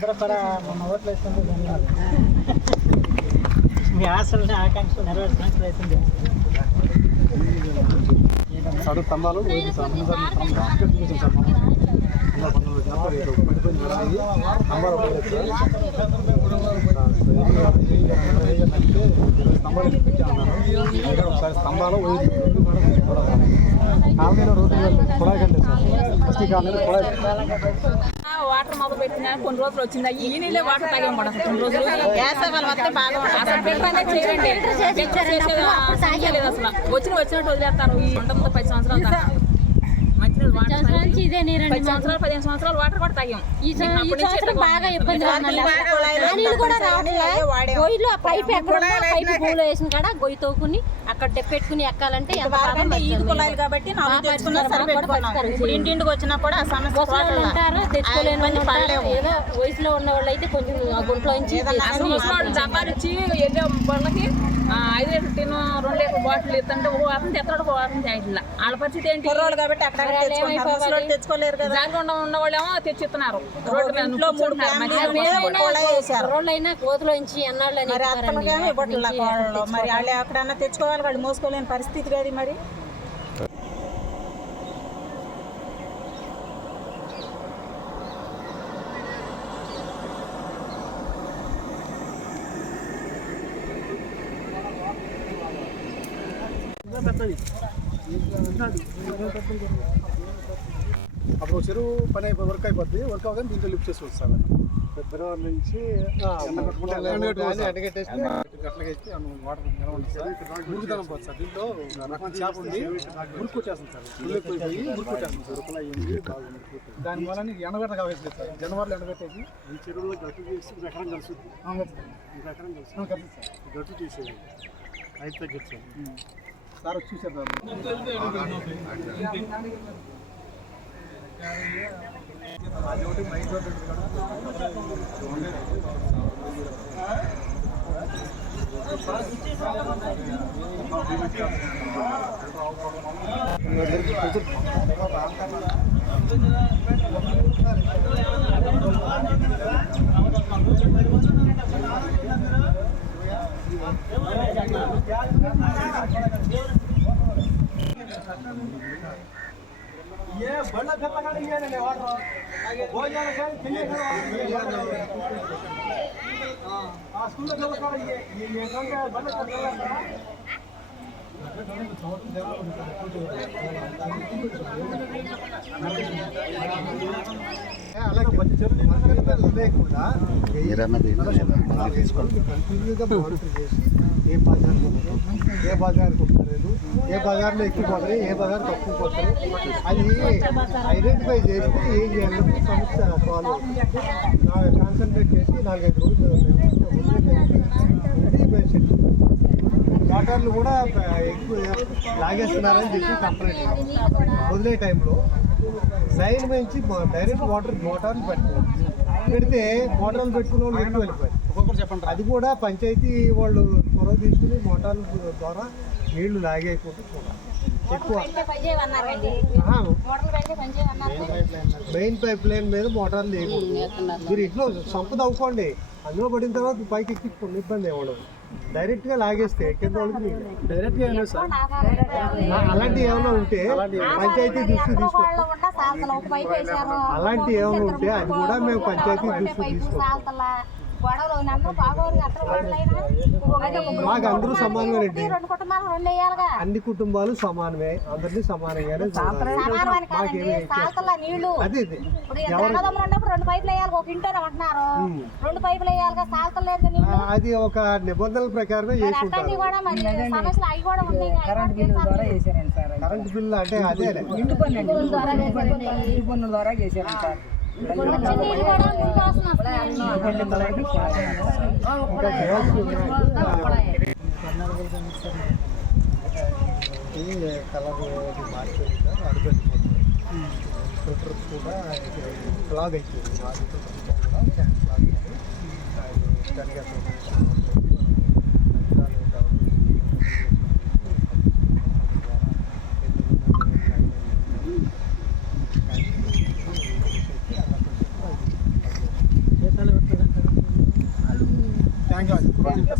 అందరూ కూడా మొన్న ఓట్లు వేస్తుంది ధన్యవాదాలు మీ ఆశలని ఆకాంక్షలు నెరవేర్చడానికి ప్రయత్నం చేస్తాం స్తంభాలు స్తంభాలు ఒకసారి స్తంభాలు కూడా సార్ కాలనీలో వాటర్ మొదలు పెట్టిన కొన్ని రోజులు వచ్చింది ఈ నీళ్ళే వాటర్ తాగాం అసలు కొన్ని రోజులు అసలు అనేది చేయండి అసలు. వచ్చిన వచ్చినట్టు వదిలేస్తారు ఈ వంద పది సంవత్సరాలు దాకా మంచినీళ్ళు వాటర్ సంవత్సరాల తాగి నుంచి ఇదే నీరండి పది సంవత్సరాలు పదిహేను సంవత్సరాలు వాటర్ కూడా తాగాం ఈ సం- సంవత్సరం బాగా ఇబ్బంది పడుతున్నాం. బాగా ఆ నీళ్ళు కూడా రావట్లే గొయ్యిలో ఆ పైప్ ఎక్కడ ఉందో ఆ పైప్ భూమిలో వేసిన కాడ గొయ్యి తోకుని అక్కడ ఎక్కాలంటే ఎంత బాధ వారకంటే ఈదు పడుతుంది. కుళాయిలు కాబట్టి నాలుగు బాగా తెచ్చుకున్నా పరిష్కారం సరిపెట్టుకున్నాం పరిష్కారం ఇప్పుడు ఇంటింటికి వచ్చినా కూడా ఆ సమస్య ముసలోళ్ళు వాటర్లా. ఉంటారు తెచ్చుకోలేని ఆ ఇబ్బంది వాళ్ళు ఉంటారు. పడలేము. ఏదో వయసులో ఉన్న వాళ్ళు అయితే కొంచెం ఆ గుంట్లో నుంచి ఏదన్నా అసలు ముసలివాడు డబ్బాలు ఇచ్చి వెళ్ళే వాళ్ళకి ఆ, ఐదు లీటర్ టిన్ రెండు లీటర్ బాటిల్ ఇస్తుంటే ఒక వారం తెస్తాడు వారం చేయట్లా వాళ్ళ పరిస్థితి ఏంటి కుర్రోళ్ళు కాబట్టి అక్కడ తెచ్చుకుంటారు తెచ్చుకోలేరు కదా. ఉన్న వాళ్ళేమో తెచ్చిస్తున్నారు. ఇంట్లో మూడు మరి ఇవ్వట్లా వాళ్ళు మరి వాళ్ళు ఎక్కడన్నా తెచ్చుకోవాలి వాళ్ళు మోసుకోలేని పరిస్థితి కదా మరి? అప్పుడు చెరువు పని అయిపోయి వర్క్ అయిపోద్ది వర్క్ అవ్వగానే దీంట్లో లిఫ్ట్ చేసి వస్తారు ఫిబ్రవరి నుంచి వాటర్ మురుగుదనం సార్ దీంట్లో రకమైన చేప ఉంది మురికి కొట్టేస్తుంది సార్ మురికి దాని వల్ల నీకు ఎండబెట్ట కావాల్సి సార్ జనవరిలో ఎండబెట్టేసి ఈ చెరువులో గట్టు చేసి ఎకరం కలుస్తుంది ఎకరం కలుస్తుంది గట్టు తీసేది అయితే సార్ వచ్చి చూసారు సార్ అది ఒకటి మైండ్ రోడ్ ఏ బళ్ళ చెత్త కానీ ఇయ్యానండి వాటర్ భోజనాలు కానీ తిండి కానీ ఆ స్కూల్లో చదువుతారు ఏంటంటే బళ్ళ చెత్త అలాగే లేకుండా కంటిన్యూగా మానిటర్ చేసి ఏ బజార్ ఏ బజార్ కొట్టలేదు ఏ బజార్లో ఎక్కువ ఏ బజార్ తక్కువ పోతాయి అది ఐడెంటిఫై చేసి ఏం చేయాలంటే సమస్య సాల్వ్ కాన్సన్ట్రేట్ చేసి నాలుగైదు రోజులు వాటర్లు కూడా ఎక్కువ లాగేస్తున్నారని చెప్పి కంప్లైంట్ వదిలే టైంలో లైన్ నుంచి డైరెక్ట్ వాటర్ మోటార్లు పెట్టుకోవాలి. పెడితే మోటార్లు పెట్టుకున్న వాళ్ళు ఎక్కువ వెళ్ళిపోయారు. ఒక్కొక్కరు చెప్పండి అది కూడా పంచాయతీ వాళ్ళు చొరవ తీసుకుని మోటార్ల ద్వారా నీళ్ళు లాగేయకుండా చూడాలి. ఎక్కువ. మెయిన్ పైప్ లైన్ మీద మోటార్లు వేయకూడదు మీరు ఇంట్లో సంప తవ్వుకోండి. అందులో పడిన తర్వాత పైకి ఎక్కించుకోండి ఇబ్బంది ఏమఉండదు డైరెక్ట్గా లాగేస్తే కింద వాళ్ళకి డైరెక్ట్గా సార్? అలాంటివి ఏమైనా ఉంటే పంచాయతీ దృష్టి తీసుకో అలాంటి ఏమైనా ఉంటే అది కూడా మేము పంచాయతీ దృష్టి తీసుకుంటాం మాకు అందరూ సమానమేనండి రెండు కుటుంబాలు రెండు వేయాలిగా అన్ని కుటుంబాలు సమానమే అందరినీ సమానంగానే అదే అదే. ఇప్పుడు ఎంత అన్నదమ్ములు ఉన్నప్పుడు రెండు పైపులు వేయాలి ఒక ఇంటోనే ఉంటున్నారు. రెండు పైపులు వేయాలిగా సాల్తలు లేదు ఆ, నీళ్ళు అది ఒక నిబంధనల ప్రకారమే మరి చేసి అట్లాంటివి ఉంటారు కూడా మరి సమస్యలు అవి కూడా ఉన్నాయి. కరెంట్ బిల్లు ద్వారా కరెంట్ బిల్లు అంటే అదే ఇంటి పన్నుల ద్వారా చేశారు వచ్చే నీళ్ళు కూడా ముందు వస్తున్నాయి. ఇంకా చేయాల్సి ఉన్నాయి. ఇది కలర్ ఇది మార్చేది సార్, అది పెట్టుకోండి ఫిల్టర్ కూడా క్లాగ్ అయిపోయింది క్లాగ్ కూడా ట్యాంక్ క్లాగ్ అయింది. అది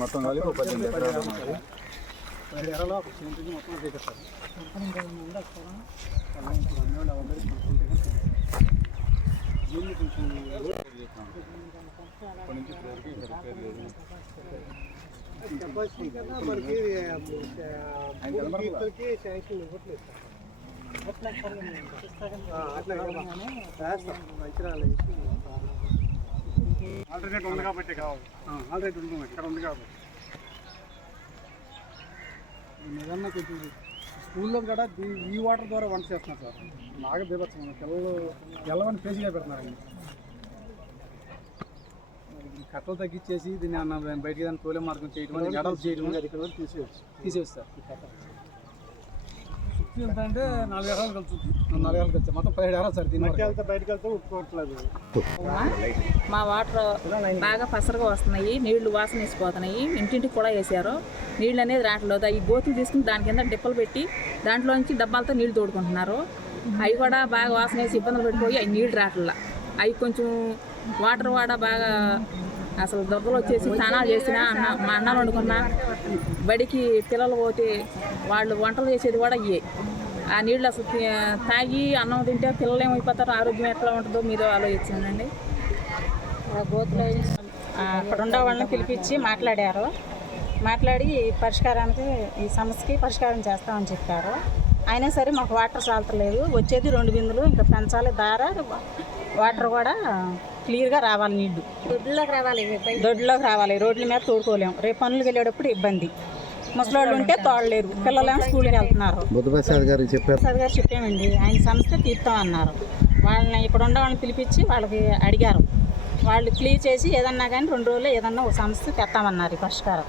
మొత్తం కలిపి పద్దెనిమిది ఎకరాలు ఉన్నాయి. పదిహేడు మొత్తం చేసేస్తారు దీన్ని కొంచెం కెపాసిటీ కన్నా మనకి శాంక్షన్ ఇవ్వట్లేదు అట్లా ఆల్టర్నేట్ ఉంది కాబట్టి కావాలి ఆల్రెడీ ఉంటుంది ఇక్కడ ఉంది కాబట్టి ఏదన్నా కొంచెం స్కూల్లో కూడా దీ- ఈ వాటర్ ద్వారా వంట చేస్తున్నారు సార్. బాగా బీభత్సం పిల్లలు ఎల్లవని పేజీగా పెడుతున్నారు ఈ కట్టలు తగ్గించేసి దీన్ని అన్న బయటికి దాన్ని తోలే మార్గం చేయడం గడలు చేయడం తీసేయచ్చు. తీసేస్తారు ఎంత అంటే నాలుగు ఎకరాలు కలుస్తుంది నాలుగు ఎకరాలు కలిసి మొత్తం పదిహేడు ఎకరాలు సార్ దీని వరకు. వెళ్తే బయటకు వెళ్తే ఉప్పుకోవట్లేదు. మా వాటర్ బాగా పసరగా వస్తున్నాయి నీళ్ళు వాసన వేసిపోతున్నాయి ఇంటింటికి కూడా వేసారు. నీళ్ళు అనేది రావట్లేదు. ఈ గోతులు తీసుకుని దాని కింద డిప్పలు పెట్టి దాంట్లోంచి డబ్బాలతో నీళ్ళు తోడుకుంటున్నారు. అవి కూడా బాగా వాసన వేసి ఇబ్బందులు పెట్టిపోయి అవి నీళ్ళు రావట్లా. అవి కొంచెం వాటర్ వాడ బాగా అసలు దొరకలు వచ్చేసి స్నానాలు చేసిన అన్న మా అన్నాలు వండుకున్నా బడికి పిల్లలు పోతే వాళ్ళు వంటలు చేసేది కూడా ఇవే ఆ నీళ్ళు అసలు తాగి అన్నం తింటే పిల్లలు ఏమైపోతారో? ఆరోగ్యం ఎట్లా ఉంటుందో మీరు ఆలోచించండి. అక్కడ ఉండే వాళ్ళని పిలిపించి మాట్లాడారు. మాట్లాడి ఈ పరిష్కారానికి ఈ సమస్యకి పరిష్కారం చేస్తామని చెప్పారు. అయినా సరే మాకు వాటర్ చాలతలేదు వచ్చేది రెండు బిందులు ఇంకా పెంచాలి. దార వాటర్ కూడా క్లియర్గా రావాలి నీళ్ళు. దొడ్లోకి రావాలి దొడ్లోకి రావాలి. రోడ్ల మీద తోడుకోలేము రేపు పనులకు వెళ్ళేటప్పుడు ఇబ్బంది. ముసలోళ్ళు ఉంటే తోడలేరు. పిల్లలేమో స్కూల్కి వెళ్తున్నారు. బుద్ధప్రసాద్ చెప్పారు. ప్రసాద్ గారు చెప్పామండి. ఆయన సంస్థ తీర్థం అన్నారు. వాళ్ళని ఇక్కడ ఉండే వాళ్ళని పిలిపించి వాళ్ళకి అడిగారు. వాళ్ళు క్లియర్ చేసి ఏదన్నా కానీ రెండు రోజులు ఏదన్నా ఒక సంస్థ తెస్తామన్నారు ఈ పరిష్కారం.